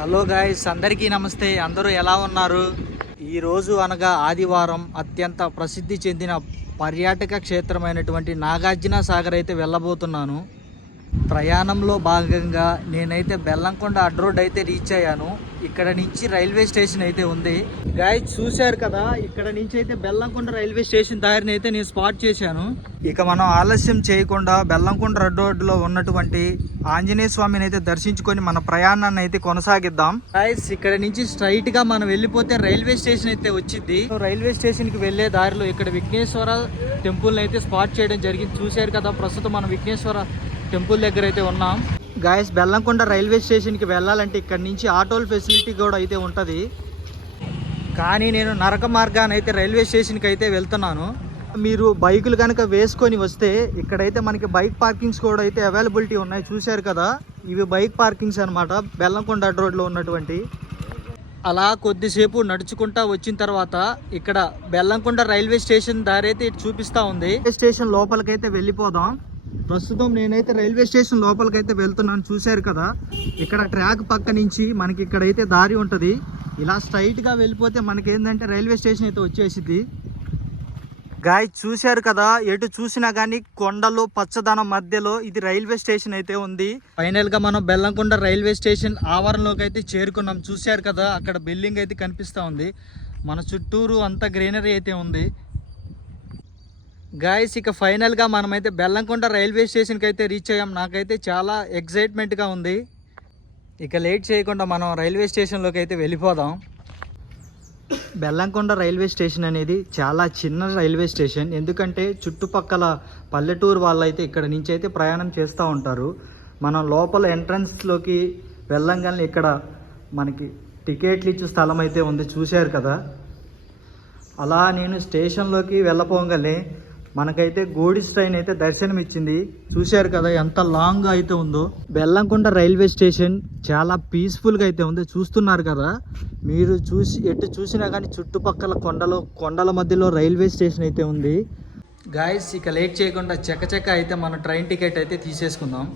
Hello guys, అందరికీ నమస్తే. అందరూ ఎలా ఉన్నారు? ఈరోజు అనగా ఆదివారం అత్యంత ప్రసిద్ధి చెందిన పర్యాటక క్షేత్రమైనటువంటి నాగార్జున సాగర్ అయితే వెళ్ళబోతున్నాను. ప్రయాణంలో భాగంగా నేనైతే బెల్లంకొండ అడ్రోడ్ అయితే రీచ్ అయ్యాను. ఇక్కడ నుంచి రైల్వే స్టేషన్ అయితే ఉంది. గాయ్స్ చూశారు కదా, ఇక్కడ నుంచి అయితే బెల్లంకొండ రైల్వే స్టేషన్ దారిని అయితే నేను స్పాట్ చేశాను. ఇక మనం ఆలస్యం చేయకుండా బెల్లంకొండ రోడ్డులో ఉన్నటువంటి ఆంజనేయ స్వామిని అయితే దర్శించుకొని మన ప్రయాణాన్ని అయితే కొనసాగిద్దాం. గాయ్స్ ఇక్కడ నుంచి స్ట్రైట్ గా మనం వెళ్ళిపోతే రైల్వే స్టేషన్ అయితే వచ్చింది. రైల్వే స్టేషన్ కి వెళ్లే దారిలో ఇక్కడ విఘ్నేశ్వర టెంపుల్ అయితే స్పాట్ చేయడం జరిగింది. చూశారు కదా, ప్రస్తుతం మనం విఘ్నేశ్వర టెంపుల్ దగ్గర అయితే ఉన్నాం. గాయస్ బెల్లంకొండ రైల్వే స్టేషన్కి వెళ్ళాలంటే ఇక్కడ నుంచి ఆటోల ఫెసిలిటీ కూడా అయితే ఉంటుంది. కానీ నేను నరక మార్గాన్ని అయితే రైల్వే స్టేషన్కి అయితే వెళ్తున్నాను. మీరు బైకులు కనుక వేసుకొని వస్తే ఇక్కడైతే మనకి బైక్ పార్కింగ్స్ కూడా అయితే అవైలబిలిటీ ఉన్నాయి. చూశారు కదా, ఇవి బైక్ పార్కింగ్స్ అనమాట బెల్లంకొండ రోడ్లో ఉన్నటువంటి. అలా కొద్దిసేపు నడుచుకుంటా వచ్చిన తర్వాత ఇక్కడ బెల్లంకొండ రైల్వే స్టేషన్ దారి అయితే చూపిస్తూ ఉంది. స్టేషన్ లోపలికైతే వెళ్ళిపోదాం. ప్రస్తుతం నేనైతే రైల్వే స్టేషన్ లోపలికైతే వెళ్తున్నాను. చూశారు కదా, ఇక్కడ ట్రాక్ పక్క నుంచి మనకి ఇక్కడైతే దారి ఉంటుంది. ఇలా స్ట్రైట్గా వెళ్ళిపోతే మనకి ఏంటంటే రైల్వే స్టేషన్ అయితే వచ్చేసింది. గాయ్స్ చూశారు కదా, ఎటు చూసినా కానీ కొండలు పచ్చదనం మధ్యలో ఇది రైల్వే స్టేషన్ అయితే ఉంది. ఫైనల్గా మనం బెల్లంకొండ రైల్వే స్టేషన్ ఆవరణలోకి అయితే చేరుకున్నాం. చూశారు కదా, అక్కడ బిల్డింగ్ అయితే కనిపిస్తూ ఉంది. మన చుట్టూరు అంతా గ్రీనరీ అయితే ఉంది. గాయస్ ఇక ఫైనల్గా మనమైతే బెల్లంకొండ రైల్వే స్టేషన్కి అయితే రీచ్ అయ్యాం. నాకైతే చాలా ఎక్సైట్మెంట్గా ఉంది. ఇక లేట్ చేయకుండా మనం రైల్వే స్టేషన్లోకి అయితే వెళ్ళిపోదాం. బెల్లంకొండ రైల్వే స్టేషన్ అనేది చాలా చిన్న రైల్వే స్టేషన్. ఎందుకంటే చుట్టుపక్కల పల్లెటూరు వాళ్ళు అయితే ఇక్కడ నుంచి అయితే ప్రయాణం చేస్తూ ఉంటారు. మనం లోపల ఎంట్రన్స్లోకి వెళ్ళంగానే ఇక్కడ మనకి టికెట్లు ఇచ్చే స్థలం అయితే ఉంది. చూశారు కదా, అలా నేను స్టేషన్లోకి వెళ్ళపోగానే మనకైతే గూడిస్ ట్రైన్ అయితే దర్శనం ఇచ్చింది. చూశారు కదా ఎంత లాంగ్ అయితే ఉందో. బెల్లంకొండ రైల్వే స్టేషన్ చాలా పీస్ఫుల్గా అయితే ఉంది. చూస్తున్నారు కదా, మీరు ఎటు చూసినా కానీ చుట్టుపక్కల కొండల మధ్యలో రైల్వే స్టేషన్ అయితే ఉంది. గాయస్ ఇక లేట్ చేయకుండా చకచక అయితే మన ట్రైన్ టికెట్ అయితే తీసేసుకుందాం.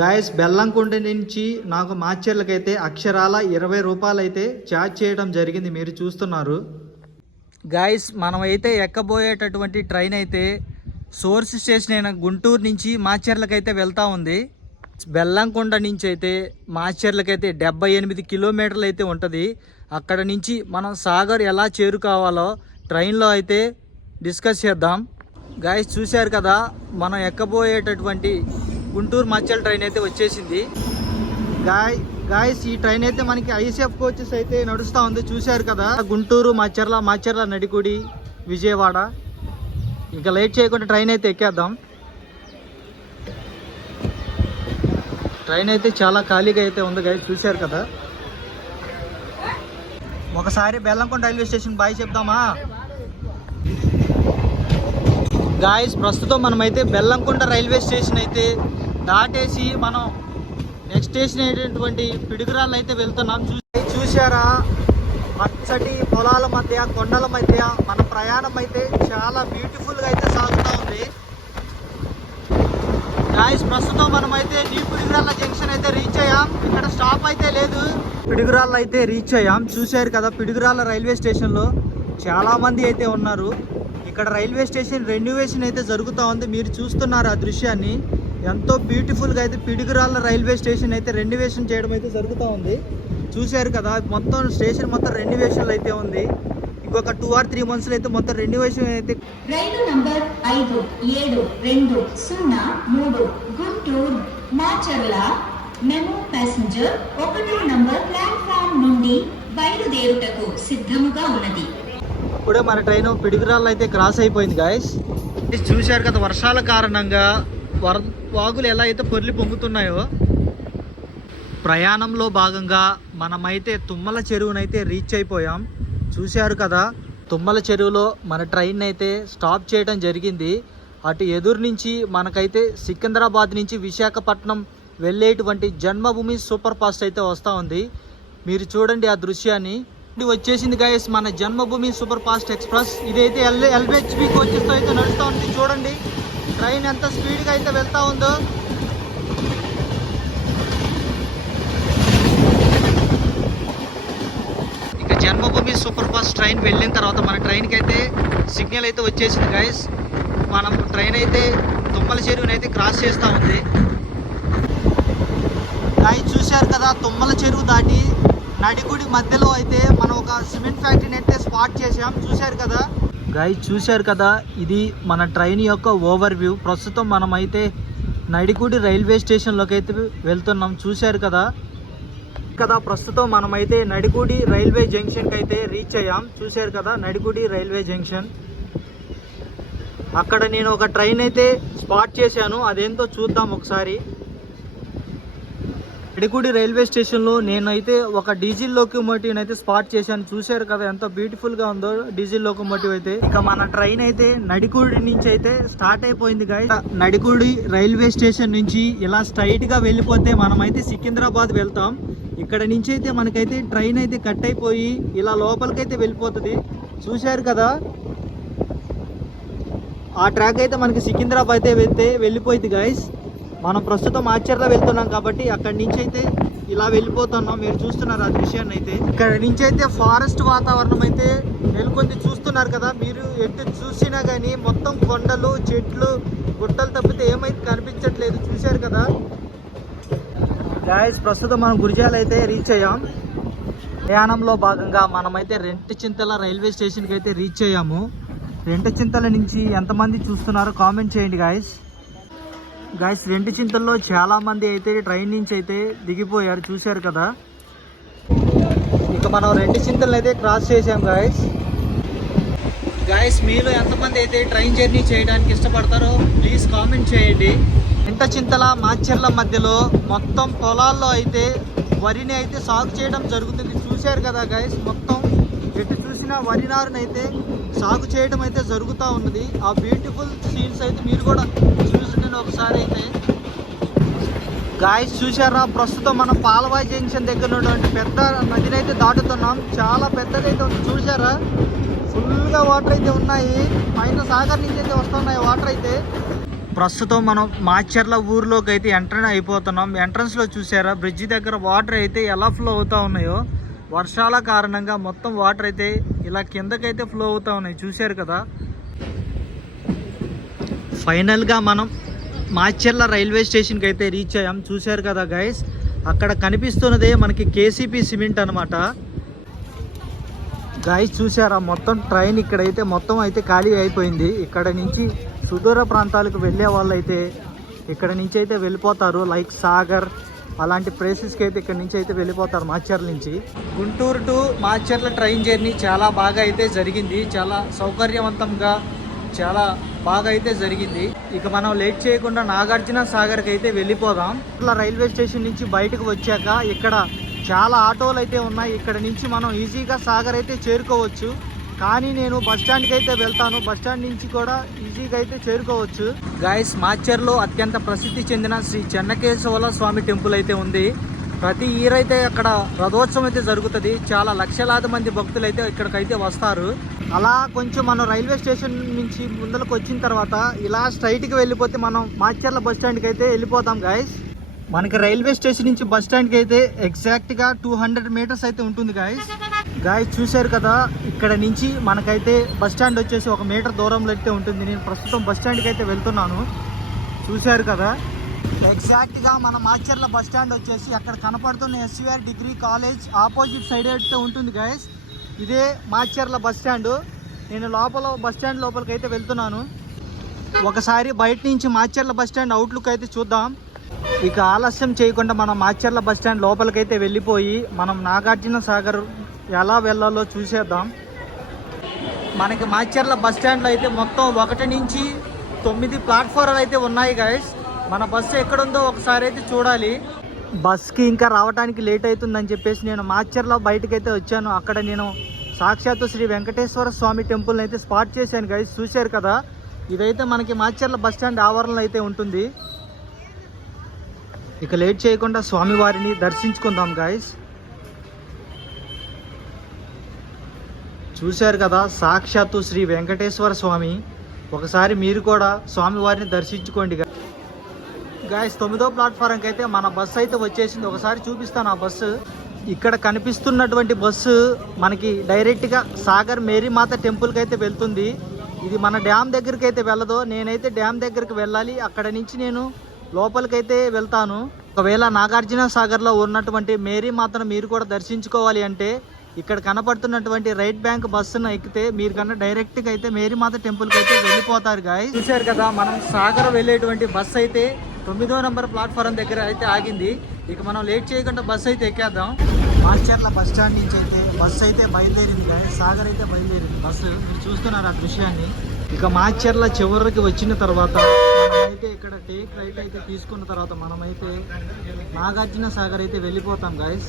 గాయస్ బెల్లంకొండ నుంచి నాకు మాచర్లకైతే అక్షరాల 20 రూపాయలు అయితే ఛార్జ్ చేయడం జరిగింది. మీరు చూస్తున్నారు. గాయస్ మనమైతే ఎక్కబోయేటటువంటి ట్రైన్ అయితే సోర్స్ స్టేషన్ అయిన గుంటూరు నుంచి మాచర్లకైతే వెళ్తూ ఉంది. బెల్లంకొండ నుంచి అయితే మాచర్లకైతే 78 కిలోమీటర్లు అయితే ఉంటుంది. అక్కడ నుంచి మనం సాగర్ ఎలా చేరుకోవాలో ట్రైన్లో అయితే డిస్కస్ చేద్దాం. గాయస్ చూశారు కదా, మనం ఎక్కబోయేటటువంటి గుంటూరు మాచర్ల ట్రైన్ అయితే వచ్చేసింది. గాయస్ ఈ ట్రైన్ అయితే మనకి ఐసీఎఫ్ కోచెస్ అయితే నడుస్తూ ఉంది. చూశారు కదా, గుంటూరు మాచర్ల నడికుడి విజయవాడ. ఇంకా లేట్ చేయకుండా ట్రైన్ అయితే ఎక్కేద్దాం. ట్రైన్ అయితే చాలా ఖాళీగా అయితే ఉంది. గాయస్ చూశారు కదా, ఒకసారి బెల్లంకొండ రైల్వే స్టేషన్ బాయ్ చెప్దామా? గాయస్ ప్రస్తుతం మనమైతే బెల్లంకొండ రైల్వే స్టేషన్ అయితే దాటేసి మనం నెక్స్ట్ స్టేషన్ అయినటువంటి పిడుగురాళ్ళు అయితే వెళ్తున్నాం. చూశారా, పచ్చటి పొలాల మధ్య కొండల మధ్య మన ప్రయాణం అయితే చాలా బ్యూటిఫుల్గా అయితే సాగుతూ ఉంది. గాయస్ ప్రస్తుతం మనమైతే న్యూ పిడుగురాళ్ళ జంక్షన్ అయితే రీచ్ అయ్యాం. ఇక్కడ స్టాప్ అయితే లేదు, పిడుగురాళ్ళు అయితే రీచ్ అయ్యాం. చూశారు కదా, పిడుగురాళ్ళ రైల్వే స్టేషన్లో చాలామంది అయితే ఉన్నారు. ఇక్కడ రైల్వే స్టేషన్ రెన్యువేషన్ అయితే జరుగుతూ ఉంది. మీరు చూస్తున్నారు ఆ దృశ్యాన్ని. ఎంతో బ్యూటిఫుల్గా అయితే పిడుగురాళ్ళ రైల్వే స్టేషన్ అయితే రెన్యువేషన్ చేయడం అయితే జరుగుతూ ఉంది. చూశారు కదా, మొత్తం స్టేషన్ మొత్తం రెన్యువేషన్లు అయితే ఉంది. ఇంకొక 2 or 3 months అయితే మొత్తం రెన్యువేషన్ అయితే. రైలు number 5720 Guntur Macherla MEMU passenger 1 number platform నుండి బయలుదేరుటకు సిద్ధముగా ఉన్నది. ఇప్పుడే మన ట్రైన్ పిడుగురాళ్ళు అయితే క్రాస్ అయిపోయింది. గాయస్ చూశారు కదా, వర్షాల కారణంగా వాగులు ఎలా అయితే పొర్లి పొంగుతున్నాయో. ప్రయాణంలో భాగంగా మనమైతే తుమ్మల చెరువునైతే రీచ్ అయిపోయాం. చూశారు కదా, తుమ్మల చెరువులో మన ట్రైన్ అయితే స్టాప్ చేయడం జరిగింది. అటు ఎదురు నుంచి మనకైతే సికింద్రాబాద్ నుంచి విశాఖపట్నం వెళ్ళేటువంటి జన్మభూమి సూపర్ ఫాస్ట్ అయితే వస్తూ ఉంది. మీరు చూడండి ఆ దృశ్యాన్ని. వచ్చేసింది గాయస్ మన జన్మభూమి సూపర్ ఫాస్ట్ ఎక్స్ప్రెస్. ఇదైతే ఎల్హెచ్బి కోచెస్తో అయితే నడుస్తూ ఉంది. చూడండి ట్రైన్ ఎంత స్పీడ్గా అయితే వెళ్తూ ఉందో. జన్మభూమి సూపర్ ఫాస్ట్ ట్రైన్ వెళ్ళిన తర్వాత మన ట్రైన్కి అయితే సిగ్నల్ అయితే వచ్చేసింది గైస్. మనం ట్రైన్ అయితే తుమ్మల చెరువుని అయితే క్రాస్ చేస్తూ ఉంది. గైస్ చూశారు కదా, తుమ్మల చెరువు దాటి నడిగుడి మధ్యలో అయితే మనం ఒక సిమెంట్ ఫ్యాక్టరీని అయితే స్పాట్ చేసాం. చూశారు కదా గైస్, చూశారు కదా, ఇది మన ట్రైన్ యొక్క ఓవర్ వ్యూ. ప్రస్తుతం మనం అయితే నడిగుడి రైల్వే స్టేషన్లోకి అయితే వెళ్తున్నాం. చూశారు కదా ప్రస్తుతం మనమైతే నడిగుడి రైల్వే జంక్షన్కి అయితే రీచ్ అయ్యాం. చూశారు కదా నడిగుడి రైల్వే జంక్షన్. అక్కడ నేను ఒక ట్రైన్ అయితే స్పాట్ చేశాను, అదేంటో చూద్దాం ఒకసారి. నడిగుడి రైల్వే స్టేషన్లో నేనైతే ఒక డీజిల్ లోకోమోటివ్ అయితే స్పాట్ చేశాను. చూశారు కదా ఎంత బ్యూటిఫుల్ గా ఉందో డీజిల్ లోకోమోటివ్ అయితే. ఇక మన ట్రైన్ అయితే నడిగుడి నుంచి అయితే స్టార్ట్ అయిపోయింది గైస్. నడిగుడి రైల్వే స్టేషన్ నుంచి ఇలా స్ట్రైట్ గా వెళ్ళిపోతే మనమైతే సికింద్రాబాద్ వెళ్తాం. ఇక్కడ నుంచి అయితే మనకైతే ట్రైన్ అయితే కట్ అయిపోయి ఇలా లోపలికైతే వెళ్ళిపోతుంది. చూశారు కదా, ఆ ట్రాక్ అయితే మనకి సికింద్రాబాద్ అయితే వెళ్ళిపోయింది గైస్. మనం ప్రస్తుతం ఆచర్లో వెళ్తున్నాం కాబట్టి అక్కడి నుంచి అయితే ఇలా వెళ్ళిపోతున్నాం. మీరు చూస్తున్నారు ఆ దృశ్యాన్ని అయితే. ఇక్కడ నుంచి అయితే ఫారెస్ట్ వాతావరణం అయితే నెలకొంది. చూస్తున్నారు కదా మీరు, ఎటు చూసినా కానీ మొత్తం కొండలు, చెట్లు, గుట్టలు తప్పితే ఏమైతే కనిపించట్లేదు. చూశారు కదా గాయస్, ప్రస్తుతం మనం గురిజాల అయితే రీచ్ అయ్యాం. ప్రయాణంలో భాగంగా మనమైతే రెంటచింతల రైల్వే స్టేషన్కి అయితే రీచ్ అయ్యాము. రెంటచింతల నుంచి ఎంతమంది చూస్తున్నారో కామెంట్ చేయండి గాయస్. రెంటచింతల్లో చాలా మంది అయితే ట్రైన్ నుంచి అయితే దిగిపోయారు. చూశారు కదా, ఇక మనం రెంటచింతలు అయితే క్రాస్ చేసాం గాయస్. మీలో ఎంతమంది అయితే ట్రైన్ జర్నీ చేయడానికి ఇష్టపడతారో ప్లీజ్ కామెంట్ చేయండి. రెంటచింతల మాచర్ల మధ్యలో మొత్తం పొలాల్లో అయితే వరిని అయితే సాగు చేయడం జరుగుతుంది. చూశారు కదా గైస్, మొత్తం ఎటు చూసినా వరి నారుని అయితే సాగు చేయడం అయితే జరుగుతూ ఉన్నది. ఆ బ్యూటిఫుల్ సీన్స్ అయితే మీరు కూడా చూస్తుంటే ఒకసారి అయితే. గాయస్ చూసారా, ప్రస్తుతం మనం పాలవాయి జంక్షన్ దగ్గర ఉన్నటువంటి పెద్ద నదిని అయితే దాటుతున్నాం. చాలా పెద్దదైతే ఉంది. చూసారా, ఫుల్గా వాటర్ అయితే ఉన్నాయి. పైన సాగర్ నుంచి అయితే వస్తున్నాయి వాటర్ అయితే. ప్రస్తుతం మనం మాచర్ల ఊర్లోకి అయితే ఎంటర్ అయిపోతున్నాం. ఎంట్రన్స్లో చూసారా, బ్రిడ్జి దగ్గర వాటర్ అయితే ఎలా ఫ్లో అవుతూ ఉన్నాయో. వర్షాల కారణంగా మొత్తం వాటర్ అయితే ఇలా కిందకైతే ఫ్లో అవుతూ ఉన్నాయి. చూశారు కదా. ఫైనల్గా మనం మాచర్ల రైల్వే స్టేషన్కి అయితే రీచ్ అయ్యాం. చూశారు కదా గైస్, అక్కడ కనిపిస్తున్నదే మనకి కేసీపీ సిమెంట్ అనమాట. గైస్ చూసారా, మొత్తం ట్రైన్ ఇక్కడైతే మొత్తం అయితే ఖాళీ అయిపోయింది. ఇక్కడ నుంచి సుదూర ప్రాంతాలకు వెళ్ళే వాళ్ళు అయితే ఇక్కడ నుంచి అయితే వెళ్ళిపోతారు. లైక్ సాగర్ అలాంటి ప్లేసెస్కి అయితే ఇక్కడ నుంచి అయితే వెళ్ళిపోతారు. మాచర్ల నుంచి Guntur to Macherla train journey చాలా బాగా అయితే జరిగింది. చాలా సౌకర్యవంతంగా చాలా బాగా అయితే జరిగింది. ఇక మనం లేట్ చేయకుండా నాగార్జున సాగర్కి అయితే వెళ్ళిపోదాం. ఇట్లా రైల్వే స్టేషన్ నుంచి బయటకు వచ్చాక ఇక్కడ చాలా ఆటోలు అయితే ఉన్నాయి. ఇక్కడ నుంచి మనం ఈజీగా సాగర్ అయితే చేరుకోవచ్చు. కానీ నేను బస్ స్టాండ్కి అయితే వెళ్తాను. బస్ స్టాండ్ నుంచి కూడా ఈజీగా అయితే చేరుకోవచ్చు. గాయస్, మాచర్లో అత్యంత ప్రసిద్ధి చెందిన శ్రీ చెన్నకేశవ స్వామి టెంపుల్ అయితే ఉంది. ప్రతి ఇయర్ అయితే అక్కడ రథోత్సవం అయితే జరుగుతుంది. చాలా లక్షలాది మంది భక్తులు అయితే ఇక్కడికైతే వస్తారు. అలా కొంచెం మనం రైల్వే స్టేషన్ నుంచి ముందరకు వచ్చిన తర్వాత ఇలా స్ట్రైట్కి వెళ్ళిపోతే మనం మాచర్ల బస్ స్టాండ్కి అయితే వెళ్ళిపోతాం గాయస్. మనకి రైల్వే స్టేషన్ నుంచి బస్ స్టాండ్కి అయితే ఎగ్జాక్ట్గా 200 మీటర్స్ అయితే ఉంటుంది గాయస్. చూశారు కదా, ఇక్కడ నుంచి మనకైతే బస్ స్టాండ్ వచ్చేసి 1 మీటర్ దూరంలో అయితే ఉంటుంది. నేను ప్రస్తుతం బస్ స్టాండ్కి అయితే వెళ్తున్నాను. చూశారు కదా, ఎగ్జాక్ట్గా మన మాచర్ల బస్ స్టాండ్ వచ్చేసి అక్కడ కనపడుతున్న SVR degree college opposite side అయితే ఉంటుంది గాయస్. ఇదే మాచర్ల బస్ స్టాండ్. నేను బస్ స్టాండ్ లోపలికి అయితే వెళ్తున్నాను. ఒకసారి బయట నుంచి మాచర్ల బస్ స్టాండ్ అవుట్లుక్ అయితే చూద్దాం. ఇక ఆలస్యం చేయకుండా మనం మాచర్ల బస్ స్టాండ్ లోపలికైతే వెళ్ళిపోయి మనం నాగార్జున సాగర్ ఎలా వెళ్ళాలో చూసేద్దాం. మనకి మాచర్ల బస్ స్టాండ్లో అయితే మొత్తం 1 నుంచి 9 ప్లాట్ఫారాలు అయితే ఉన్నాయి గైస్. మన బస్సు ఎక్కడుందో ఒకసారి అయితే చూడాలి. బస్కి ఇంకా రావడానికి లేట్ అవుతుందని చెప్పేసి నేను మాచర్ల బయటకైతే వచ్చాను. అక్కడ నేను సాక్షాత్తు శ్రీ వెంకటేశ్వర స్వామి టెంపుల్ని అయితే స్పాట్ చేశాను గైస్. చూశారు కదా, ఇదైతే మనకి మాచర్ల బస్ స్టాండ్ ఆవరణలో అయితే ఉంటుంది. ఇక లేట్ చేయకుండా స్వామివారిని దర్శించుకుందాం గాయస్. చూశారు కదా, సాక్షాత్తు శ్రీ వెంకటేశ్వర స్వామి. ఒకసారి మీరు కూడా స్వామివారిని దర్శించుకోండి గాయస్. 9వ ప్లాట్ఫారంకి అయితే మన బస్సు అయితే వచ్చేసింది. ఒకసారి చూపిస్తాను ఆ బస్సు. ఇక్కడ కనిపిస్తున్నటువంటి బస్సు మనకి డైరెక్ట్గా సాగర్ మేరీమాత టెంపుల్కి అయితే వెళ్తుంది. ఇది మన డ్యామ్ దగ్గరికి అయితే వెళ్ళదు. నేనైతే డ్యామ్ దగ్గరికి వెళ్ళాలి. అక్కడ నుంచి నేను లోపలికైతే వెళ్తాను. ఒకవేళ నాగార్జున సాగర్లో ఉన్నటువంటి మేరీమాతను మీరు కూడా దర్శించుకోవాలి అంటే ఇక్కడ కనపడుతున్నటువంటి రైట్ బ్యాంక్ బస్సును ఎక్కితే మీరు కన్నా డైరెక్ట్గా అయితే మేరీమాత టెంపుల్కి అయితే వెళ్ళిపోతారు గాయస్. చూశారు కదా, మనం సాగర్ వెళ్ళేటువంటి బస్సు అయితే 9వ నెంబర్ ప్లాట్ఫారం దగ్గర అయితే ఆగింది. ఇక మనం లేట్ చేయకుండా బస్సు అయితే ఎక్కేద్దాం. మాచర్ల బస్ స్టాండ్ నుంచి అయితే బస్సు అయితే బయలుదేరింది గాయస్. సాగర్ అయితే బయలుదేరింది బస్సు. మీరు చూస్తున్నారు ఆ దృశ్యాన్ని. ఇక మాచర్ల చివరికి వచ్చిన తర్వాత మనమైతే ఇక్కడ టేక్ రైట్ అయితే తీసుకున్న తర్వాత మనమైతే నాగార్జున సాగర్ అయితే వెళ్ళిపోతాం గాయస్.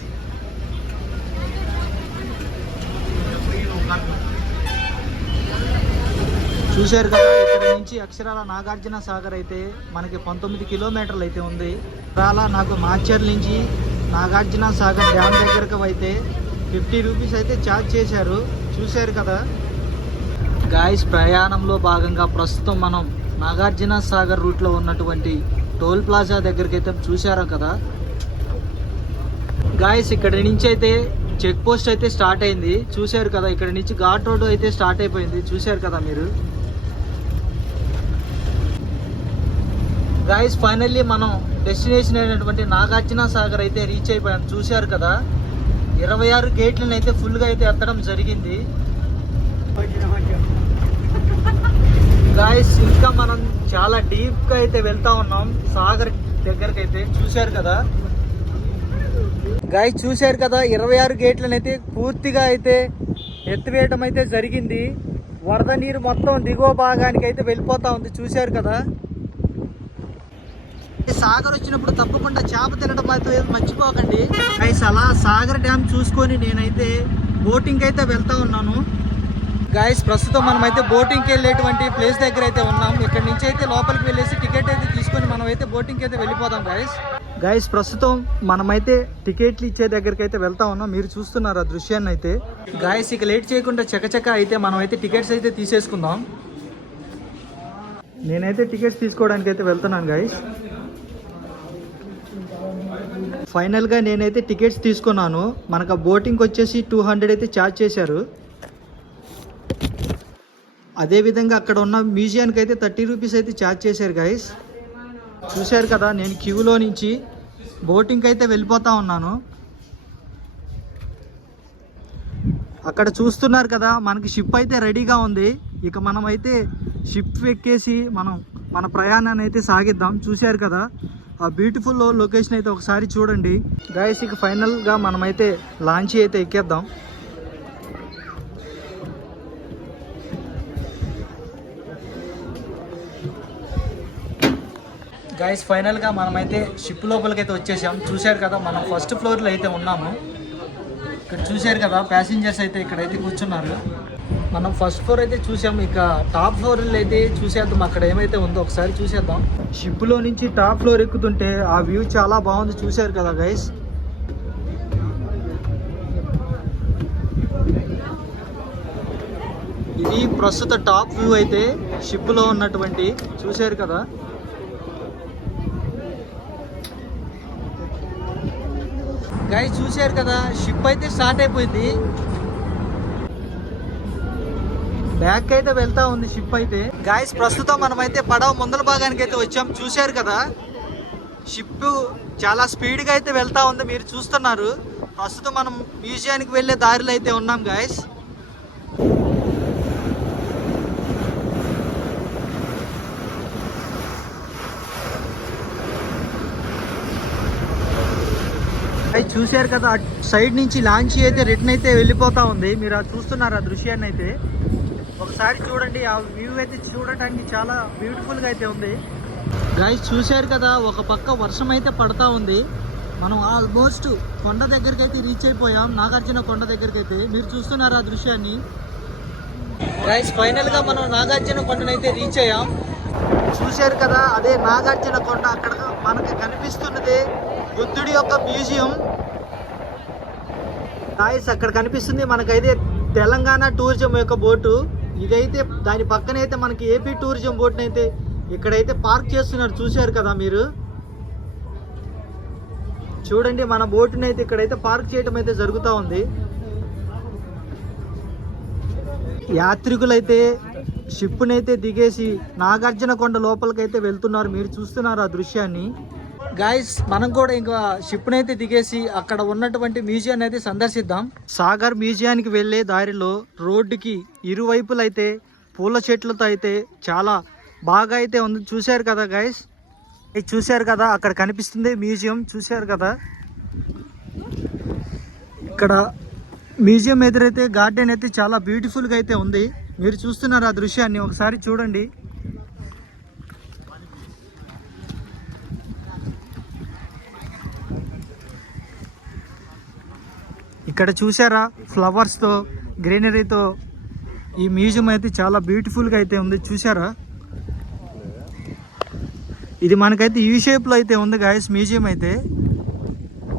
చూశారు కదా, ఇక్కడ నుంచి అక్షరాల నాగార్జున సాగర్ అయితే మనకి 19 కిలోమీటర్లు అయితే ఉంది. అలా నాకు మాచర్ల నుంచి నాగార్జున సాగర్ డ్యామ్ దగ్గరకు అయితే 50 రూపీస్ అయితే ఛార్జ్ చేశారు. చూశారు కదా గాయస్. ప్రయాణంలో భాగంగా ప్రస్తుతం మనం నాగార్జున సాగర్ రూట్లో ఉన్నటువంటి టోల్ ప్లాజా దగ్గరికి అయితే చూశారు కదా గాయస్. ఇక్కడ నుంచి అయితే చెక్ పోస్ట్ అయితే స్టార్ట్ అయింది. చూశారు కదా, ఇక్కడ నుంచి ఘాట్ రోడ్ అయితే స్టార్ట్ అయిపోయింది. చూశారు కదా మీరు గాయస్. ఫైనల్లీ మనం డెస్టినేషన్ అయినటువంటి నాగార్జున సాగర్ అయితే రీచ్ అయిపోయాం. చూశారు కదా, 26 గేట్లను అయితే ఫుల్గా అయితే ఎత్తడం జరిగింది గాయస్. ఇంకా మనం చాలా డీప్గా అయితే వెళ్తా ఉన్నాం సాగర్ దగ్గరకు అయితే. చూశారు కదా గాయస్, చూశారు కదా, 26 గేట్లను అయితే పూర్తిగా అయితే ఎత్తివేయటం అయితే జరిగింది. వరద నీరు మొత్తం దిగువ భాగానికి అయితే వెళ్ళిపోతా ఉంది. చూశారు కదా. సాగర్ వచ్చినప్పుడు తప్పకుండా చేప తినడం అయితే మర్చిపోకండి గైస్. అలా సాగర్ డ్యామ్ చూసుకొని నేనైతే బోటింగ్ అయితే వెళ్తా ఉన్నాను గైస్. ప్రస్తుతం మనమైతే బోటింగ్కి వెళ్ళేటువంటి ప్లేస్ దగ్గర అయితే ఉన్నాం. ఇక్కడ నుంచి అయితే లోపలికి వెళ్ళేసి టికెట్ అయితే తీసుకొని మనం అయితే బోటింగ్కి అయితే వెళ్ళిపోదాం గైస్. ప్రస్తుతం మనమైతే టికెట్లు ఇచ్చే దగ్గరికి అయితే వెళ్తా ఉన్నాం. మీరు చూస్తున్నారు ఆ దృశ్యాన్ని అయితే గైస్. ఇక లేట్ చేయకుండా చకచక అయితే మనం అయితే టికెట్స్ అయితే తీసేసుకుందాం. నేనైతే టికెట్స్ తీసుకోవడానికి అయితే వెళ్తున్నాను గైస్. ఫైనల్గా నేనైతే టికెట్స్ తీసుకున్నాను. మనకు ఆ బోటింగ్కి వచ్చేసి 200 అయితే ఛార్జ్ చేశారు. అదేవిధంగా అక్కడ ఉన్న మ్యూజియానికి అయితే 30 రూపీస్ అయితే ఛార్జ్ చేశారు గైస్. చూశారు కదా, నేను క్యూలో నుంచి బోటింగ్కి అయితే వెళ్ళిపోతా ఉన్నాను. అక్కడ చూస్తున్నారు కదా, మనకి షిప్ అయితే రెడీగా ఉంది. ఇక మనం అయితే షిప్ ఎక్కేసి మన ప్రయాణాన్ని అయితే సాగిద్దాం. చూశారు కదా, ఆ బ్యూటిఫుల్ లొకేషన్ అయితే ఒకసారి చూడండి గైస్. ఇక ఫైనల్గా మనమైతే లాంచ్ అయితే ఎక్కేద్దాం. గైస్, ఫైనల్గా మనమైతే షిప్ లోపలికి అయితే వచ్చేసాం. చూశారు కదా, మనం ఫస్ట్ ఫ్లోర్లో అయితే ఉన్నాము. ఇక్కడ చూశారు కదా, ప్యాసింజర్స్ అయితే ఇక్కడైతే కూర్చున్నారు. మనం ఫస్ట్ ఫ్లోర్ అయితే చూసాము. ఇక టాప్ ఫ్లోర్లో అయితే చూసేద్దాం అక్కడ ఏమైతే ఉందో ఒకసారి చూసేద్దాం. షిప్లో నుంచి టాప్ ఫ్లోర్ ఎక్కుతుంటే ఆ వ్యూ చాలా బాగుంది. చూశారు కదా గైస్. ఇది ప్రస్తుత టాప్ వ్యూ అయితే షిప్లో ఉన్నటువంటి. చూశారు కదా. గైస్, చూశారు కదా, షిప్ అయితే స్టార్ట్ అయిపోయింది. బ్యాక్ అయితే వెళ్తా ఉంది షిప్ అయితే. గాయస్, ప్రస్తుతం మనమైతే పడవ ముందల భాగానికి అయితే వచ్చాం. చూశారు కదా, షిప్ చాలా స్పీడ్గా అయితే వెళ్తా ఉంది. మీరు చూస్తున్నారు. ప్రస్తుతం మనం మ్యూజియానికి వెళ్ళే దారిలో అయితే ఉన్నాం గాయస్. చూశారు కదా, సైడ్ నుంచి లాంచ్ అయితే రిటర్న్ అయితే వెళ్ళిపోతా ఉంది. మీరు అది చూస్తున్నారు ఆ దృశ్యాన్ని అయితే. ఒకసారి చూడండి, ఆ వ్యూ అయితే చూడటానికి చాలా బ్యూటిఫుల్గా అయితే ఉంది. గైస్, చూశారు కదా, ఒక పక్క వర్షం అయితే పడతా ఉంది. మనం ఆల్మోస్ట్ కొండ దగ్గరికి అయితే రీచ్ అయిపోయాం. నాగార్జున కొండ దగ్గరికి అయితే మీరు చూస్తున్నారు ఆ దృశ్యాన్ని. గైస్, ఫైనల్గా మనం నాగార్జున కొండనైతే రీచ్ అయ్యాం. చూశారు కదా, అదే నాగార్జున కొండ. అక్కడ మనకి కనిపిస్తున్నది బుద్ధుడి యొక్క మ్యూజియం. గాయస్, అక్కడ కనిపిస్తుంది మనకైతే తెలంగాణ టూరిజం యొక్క బోటు. ఇదైతే దాని పక్కనైతే మనకి ఏపీ టూరిజం బోట్ని అయితే ఇక్కడైతే పార్క్ చేస్తున్నారు. చూశారు కదా మీరు. చూడండి మన బోటుని అయితే ఇక్కడైతే పార్క్ చేయడం అయితే జరుగుతూ ఉంది. యాత్రికులైతే షిప్నైతే దిగేసి నాగార్జున కొండ లోపలికైతే వెళ్తున్నారు. మీరు చూస్తున్నారు ఆ దృశ్యాన్ని. గాయస్ మనం కూడా ఇంకా షిప్నైతే దిగేసి అక్కడ ఉన్నటువంటి మ్యూజియాన్ని అయితే సందర్శిద్దాం. సాగర్ మ్యూజియానికి వెళ్ళే దారిలో రోడ్డుకి ఇరువైపులైతే పూల చెట్లతో అయితే చాలా బాగా అయితే ఉంది. చూశారు కదా గాయస్, చూశారు కదా అక్కడ కనిపిస్తుంది మ్యూజియం. చూశారు కదా ఇక్కడ మ్యూజియం ఎదురైతే గార్డెన్ అయితే చాలా బ్యూటిఫుల్గా అయితే ఉంది. మీరు చూస్తున్నారు ఆ దృశ్యాన్ని, ఒకసారి చూడండి. ఇక్కడ చూసారా ఫ్లవర్స్తో గ్రీనరీతో ఈ మ్యూజియం అయితే చాలా బ్యూటిఫుల్గా అయితే ఉంది. చూసారా ఇది మనకైతే యూ షేప్లో అయితే ఉంది గాయస్ మ్యూజియం అయితే.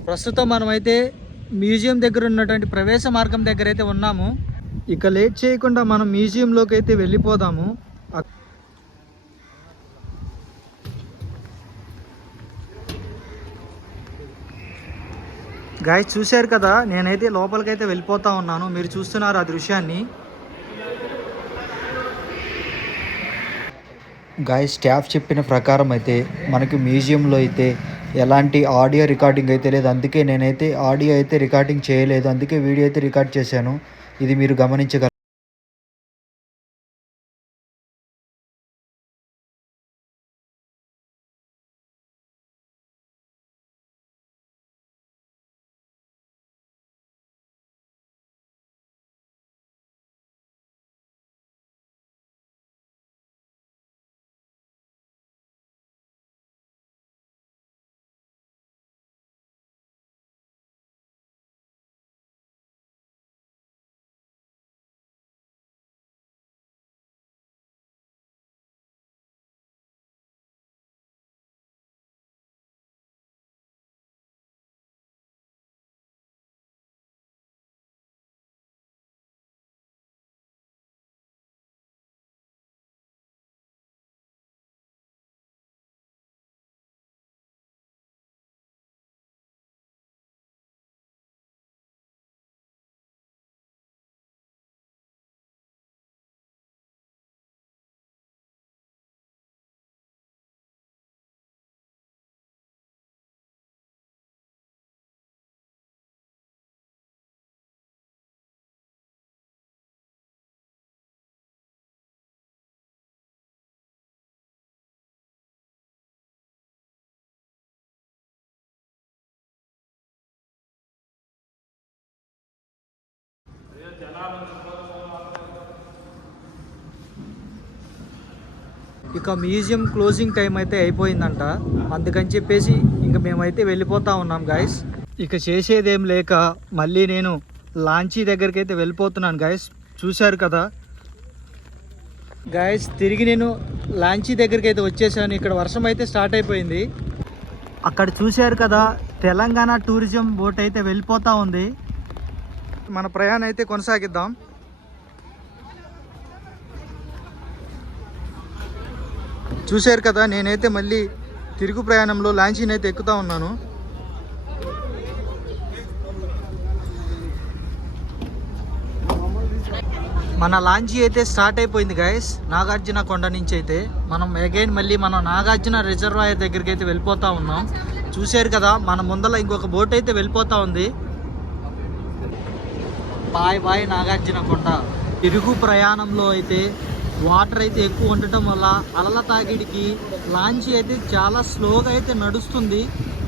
ప్రస్తుతం మనమైతే మ్యూజియం దగ్గర ఉన్నటువంటి ప్రవేశ మార్గం దగ్గర అయితే ఉన్నాము. ఇక లేట్ చేయకుండా మనం మ్యూజియంలోకి అయితే వెళ్ళిపోదాము. గాయస్ చూశారు కదా నేనైతే లోపలికైతే వెళ్ళిపోతా ఉన్నాను. మీరు చూస్తున్నారు ఆ దృశ్యాన్ని. గాయస్ స్టాఫ్ చెప్పిన ప్రకారం అయితే మనకి మ్యూజియంలో అయితే ఎలాంటి ఆడియో రికార్డింగ్ అయితే లేదు. అందుకే నేనైతే ఆడియో అయితే రికార్డింగ్ చేయలేదు, అందుకే వీడియో అయితే రికార్డ్ చేశాను. ఇది మీరు గమనించగలరు. ఇక మ్యూజియం క్లోజింగ్ టైం అయితే అయిపోయిందంట, అందుకని చెప్పేసి ఇంకా మేమైతే వెళ్ళిపోతా ఉన్నాం గాయస్. ఇక చేసేదేం లేక మళ్ళీ నేను లాంచీ దగ్గరికి అయితే వెళ్ళిపోతున్నాను గాయస్. చూశారు కదా గాయస్, తిరిగి నేను లాంచీ దగ్గరికి అయితే వచ్చేసాను. ఇక్కడ వర్షం అయితే స్టార్ట్ అయిపోయింది. అక్కడ చూశారు కదా తెలంగాణ టూరిజం బోట్ అయితే వెళ్ళిపోతూ ఉంది. మన ప్రయాణం అయితే కొనసాగిద్దాం. చూశారు కదా నేనైతే మళ్ళీ తిరుగు ప్రయాణంలో లాంచీని అయితే ఎక్కుతూ ఉన్నాను. మన లాంచీ అయితే స్టార్ట్ అయిపోయింది గైస్. నాగార్జున కొండ నుంచి అయితే మనం అగైన్ మళ్ళీ మనం నాగార్జున రిజర్వాయర్ దగ్గరికి అయితే వెళ్ళిపోతూ ఉన్నాం. చూశారు కదా మన ముందర ఇంకొక బోట్ అయితే వెళ్ళిపోతూ ఉంది. బాయ్ బాయ్ నాగార్జున కొండ. తిరుగు ప్రయాణంలో అయితే వాటర్ అయితే ఎక్కువ ఉండటం వల్ల అలల తాగిడికి లాంచీ అయితే చాలా స్లోగా అయితే నడుస్తుంది.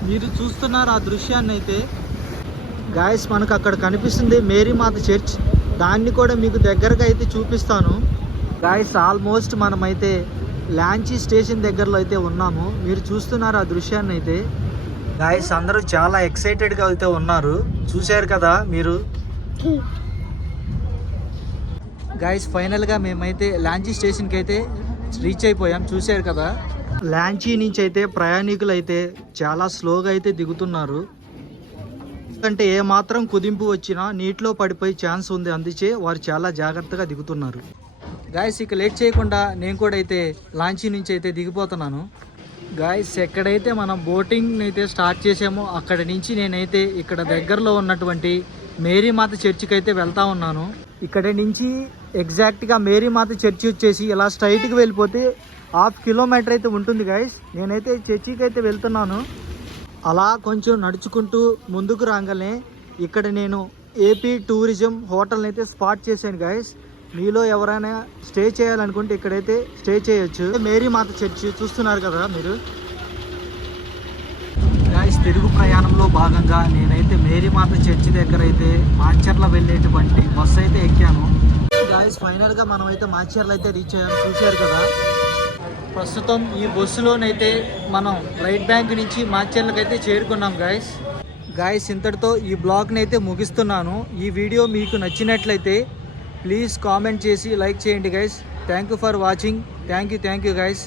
మీరు చూస్తున్నారు ఆ దృశ్యాన్ని అయితే. గాయస్ మనకు అక్కడ కనిపిస్తుంది మేరీమాత చర్చ్, దాన్ని కూడా మీకు దగ్గరగా అయితే చూపిస్తాను. గాయస్ ఆల్మోస్ట్ మనమైతే లాంచీ స్టేషన్ దగ్గరలో అయితే ఉన్నాము. మీరు చూస్తున్నారు ఆ దృశ్యాన్ని అయితే. గాయస్ అందరూ చాలా ఎక్సైటెడ్గా అయితే ఉన్నారు. చూశారు కదా మీరు. గాయస్ ఫైనల్గా మేమైతే లాంచీ స్టేషన్కి అయితే రీచ్ అయిపోయాం. చూశారు కదా లాంచీ నుంచి అయితే ప్రయాణికులు అయితే చాలా స్లోగా అయితే దిగుతున్నారు. ఎందుకంటే ఏమాత్రం కుదింపు వచ్చినా నీటిలో పడిపోయే ఛాన్స్ ఉంది, అందుచే వారు చాలా జాగ్రత్తగా దిగుతున్నారు. గాయస్ ఇక లేట్ చేయకుండా నేను కూడా అయితే లాంచీ నుంచి అయితే దిగిపోతున్నాను. గాయస్ ఎక్కడైతే మనం బోటింగ్ అయితే స్టార్ట్ చేసామో అక్కడి నుంచి నేనైతే ఇక్కడ దగ్గరలో ఉన్నటువంటి మేరీమాత చర్చికి అయితే వెళ్తా ఉన్నాను. ఇక్కడ నుంచి ఎగ్జాక్ట్గా మేరీమాత చర్చి వచ్చేసి ఇలా స్ట్రైట్కి వెళ్ళిపోతే 1/2 కిలోమీటర్ అయితే ఉంటుంది గాయస్. నేనైతే చర్చికి అయితే వెళ్తున్నాను. అలా కొంచెం నడుచుకుంటూ ముందుకు రాగానే ఇక్కడ నేను ఏపీ టూరిజం హోటల్ని అయితే స్పాట్ చేశాను గాయస్. మీలో ఎవరైనా స్టే చేయాలనుకుంటే ఇక్కడైతే స్టే చేయొచ్చు. మేరీమాత చర్చి చూస్తున్నారు కదా మీరు. గాయస్ తిరుగు ప్రయాణంలో భాగంగా నేనైతే మేరీమాత చర్చి దగ్గర అయితే మాచర్ల వెళ్ళేటువంటి బస్సు అయితే ఎక్కాను. గాయస్ ఫైనల్గా మనం అయితే మాచర్ల అయితే రీచ్ అయ్యాము, చూశారు కదా. ప్రస్తుతం ఈ బస్సులోనైతే మనం రైట్ బ్యాంక్ నుంచి మాచర్లకు అయితే చేరుకున్నాం గాయస్. ఇంతటితో ఈ బ్లాగ్ని అయితే ముగిస్తున్నాను. ఈ వీడియో మీకు నచ్చినట్లయితే ప్లీజ్ కామెంట్ చేసి లైక్ చేయండి guys. Thank you for watching. Thank you guys.